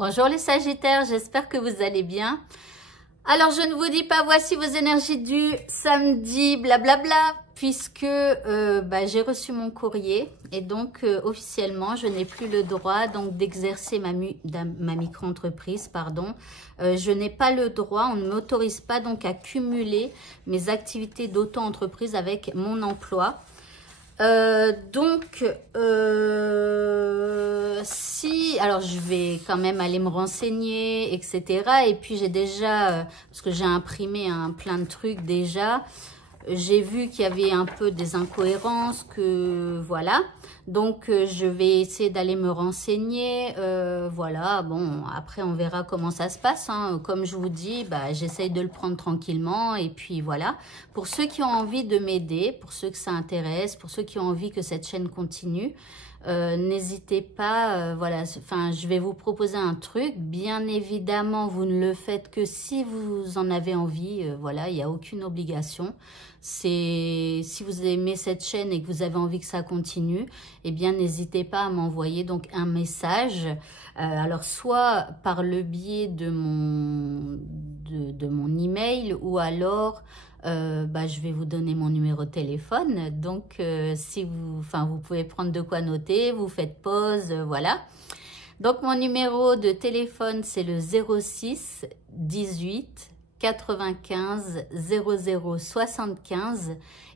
Bonjour les Sagittaires, j'espère que vous allez bien. Alors je ne vous dis pas voici vos énergies du samedi, blablabla, puisque j'ai reçu mon courrier et donc officiellement je n'ai plus le droit donc d'exercer ma micro-entreprise, pardon. Je n'ai pas le droit, on ne m'autorise pas donc à cumuler mes activités d'auto-entreprise avec mon emploi. Alors je vais quand même aller me renseigner, etc. Et puis j'ai déjà, parce que j'ai imprimé plein de trucs déjà, j'ai vu qu'il y avait un peu des incohérences, que voilà. Donc je vais essayer d'aller me renseigner, voilà. Bon, après on verra comment ça se passe, hein. Comme je vous dis, j'essaye de le prendre tranquillement et puis voilà. Pour ceux qui ont envie de m'aider, pour ceux que ça intéresse, pour ceux qui ont envie que cette chaîne continue, n'hésitez pas, voilà, enfin je vais vous proposer un truc. Bien évidemment vous ne le faites que si vous en avez envie, voilà, il n'y a aucune obligation. C'est si vous aimez cette chaîne et que vous avez envie que ça continue, eh bien n'hésitez pas à m'envoyer donc un message, alors soit par le biais de mon email ou alors je vais vous donner mon numéro de téléphone. Donc si vous pouvez prendre de quoi noter, vous faites pause, voilà. Donc mon numéro de téléphone c'est le 06 18 95 00 75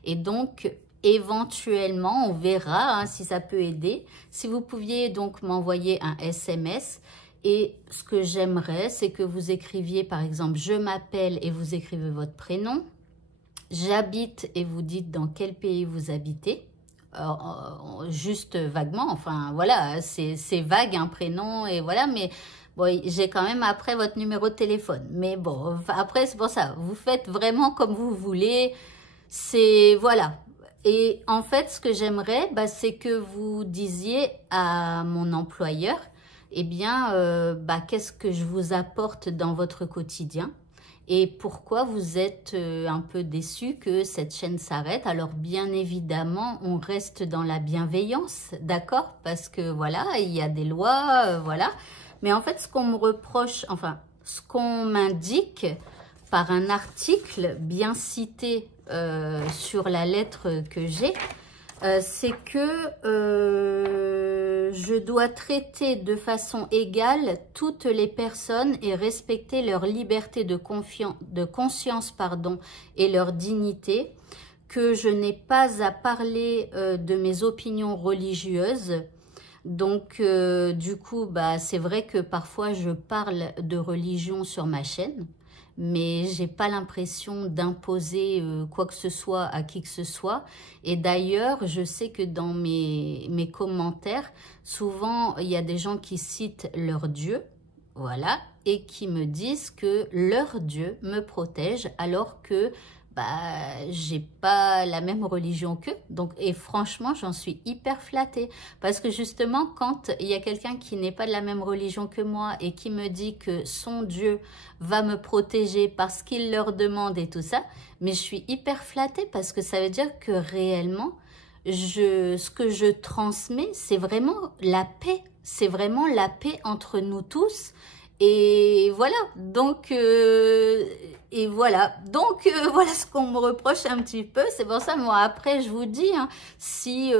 et donc éventuellement on verra hein, si ça peut aider. Si vous pouviez donc m'envoyer un SMS. Et ce que j'aimerais, c'est que vous écriviez par exemple je m'appelle et vous écrivez votre prénom. J'habite et vous dites dans quel pays vous habitez, juste vaguement, enfin voilà, c'est vague un prénom et voilà, mais bon, j'ai quand même après votre numéro de téléphone. Mais bon, après c'est pour ça, vous faites vraiment comme vous voulez, c'est voilà. Et en fait, ce que j'aimerais, c'est que vous disiez à mon employeur, eh bien, qu'est-ce que je vous apporte dans votre quotidien? Et pourquoi vous êtes un peu déçu que cette chaîne s'arrête? Alors bien évidemment, on reste dans la bienveillance, d'accord? Parce que voilà, il y a des lois, voilà. Mais en fait, ce qu'on me reproche, enfin, ce qu'on m'indique par un article bien cité sur la lettre que j'ai, c'est que je dois traiter de façon égale toutes les personnes et respecter leur liberté de conscience et leur dignité, que je n'ai pas à parler de mes opinions religieuses. Donc, du coup, c'est vrai que parfois je parle de religion sur ma chaîne, mais j'ai pas l'impression d'imposer quoi que ce soit à qui que ce soit. Et d'ailleurs, je sais que dans mes commentaires, souvent, il y a des gens qui citent leur Dieu, voilà, et qui me disent que leur Dieu me protège alors que j'ai pas la même religion qu'eux. Donc, et franchement, j'en suis hyper flattée. Parce que justement, quand il y a quelqu'un qui n'est pas de la même religion que moi et qui me dit que son Dieu va me protéger parce qu'il leur demande et tout ça, mais je suis hyper flattée parce que ça veut dire que réellement, ce que je transmets, c'est vraiment la paix. C'est vraiment la paix entre nous tous. Et voilà, donc voilà ce qu'on me reproche un petit peu. C'est pour ça, moi après je vous dis, hein, si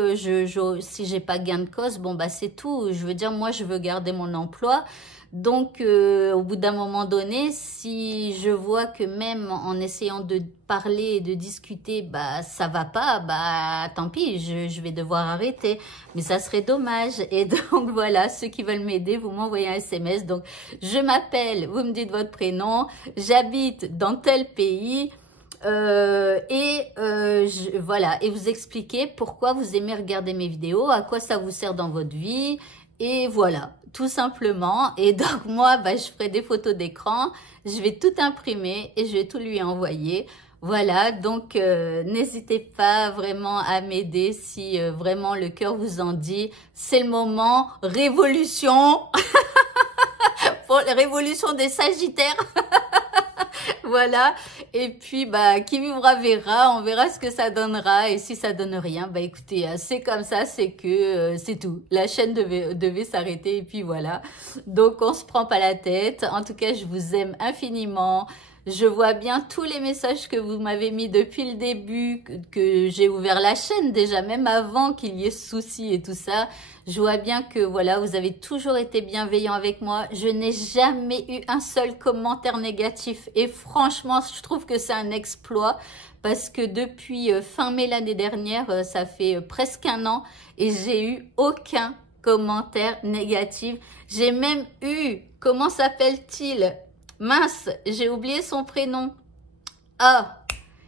j'ai pas gain de cause, bon c'est tout. Je veux dire, moi je veux garder mon emploi. Donc au bout d'un moment donné, si je vois que même en essayant de parler et de discuter, ça va pas, tant pis, je vais devoir arrêter. Mais ça serait dommage. Et donc voilà, ceux qui veulent m'aider, vous m'envoyez un SMS. Donc je m'appelle, vous me dites votre prénom, j'habite dans tel pays. Voilà, et vous expliquez pourquoi vous aimez regarder mes vidéos, à quoi ça vous sert dans votre vie, et voilà, tout simplement. Et donc moi, je ferai des photos d'écran, je vais tout imprimer et je vais tout lui envoyer. Voilà, donc n'hésitez pas vraiment à m'aider si vraiment le cœur vous en dit. C'est le moment, révolution, pour la révolution des Sagittaires. Voilà, Et puis, bah, qui vivra verra, on verra ce que ça donnera. Et si ça donne rien, bah écoutez, c'est comme ça, c'est que c'est tout. La chaîne devait s'arrêter et puis voilà. Donc, on se prend pas la tête. En tout cas, je vous aime infiniment. Je vois bien tous les messages que vous m'avez mis depuis le début, que j'ai ouvert la chaîne déjà, même avant qu'il y ait ce souci et tout ça. Je vois bien que voilà, vous avez toujours été bienveillants avec moi. Je n'ai jamais eu un seul commentaire négatif. Et franchement, je trouve que c'est un exploit parce que depuis fin mai l'année dernière, ça fait presque un an et j'ai eu aucun commentaire négatif. J'ai même eu, comment s'appelle-t-il ? Mince, j'ai oublié son prénom. Ah,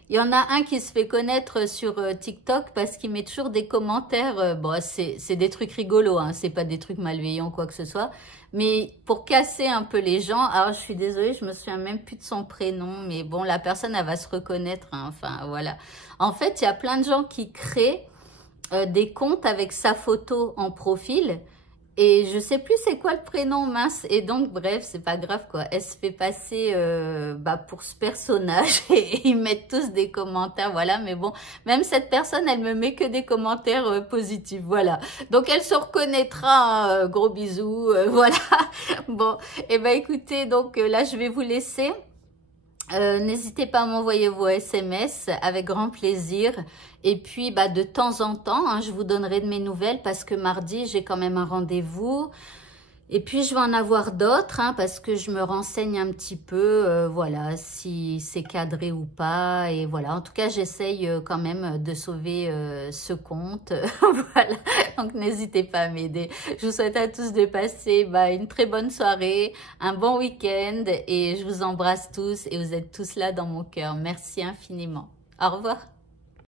il y en a un qui se fait connaître sur TikTok parce qu'il met toujours des commentaires. Bon, c'est des trucs rigolos, hein, c'est pas des trucs malveillants, quoi que ce soit. Mais pour casser un peu les gens, alors je suis désolée, je me souviens même plus de son prénom. Mais bon, la personne, elle va se reconnaître. Hein, enfin, voilà. En fait, il y a plein de gens qui créent des comptes avec sa photo en profil. Et je sais plus c'est quoi le prénom, mince. Et donc, bref, c'est pas grave, quoi. Elle se fait passer bah, pour ce personnage et ils mettent tous des commentaires, voilà. Mais bon, même cette personne, elle me met que des commentaires positifs, voilà. Donc, elle se reconnaîtra, hein, gros bisous, voilà. Bon, et ben écoutez, donc là, je vais vous laisser. N'hésitez pas à m'envoyer vos SMS avec grand plaisir. Et puis, bah, de temps en temps, hein, je vous donnerai de mes nouvelles parce que mardi, j'ai quand même un rendez-vous. Et puis, je vais en avoir d'autres hein, parce que je me renseigne un petit peu, voilà, si c'est cadré ou pas. Et voilà, en tout cas, j'essaye quand même de sauver ce compte. Voilà, donc n'hésitez pas à m'aider. Je vous souhaite à tous de passer bah, une très bonne soirée, un bon week-end et je vous embrasse tous et vous êtes tous là dans mon cœur. Merci infiniment. Au revoir.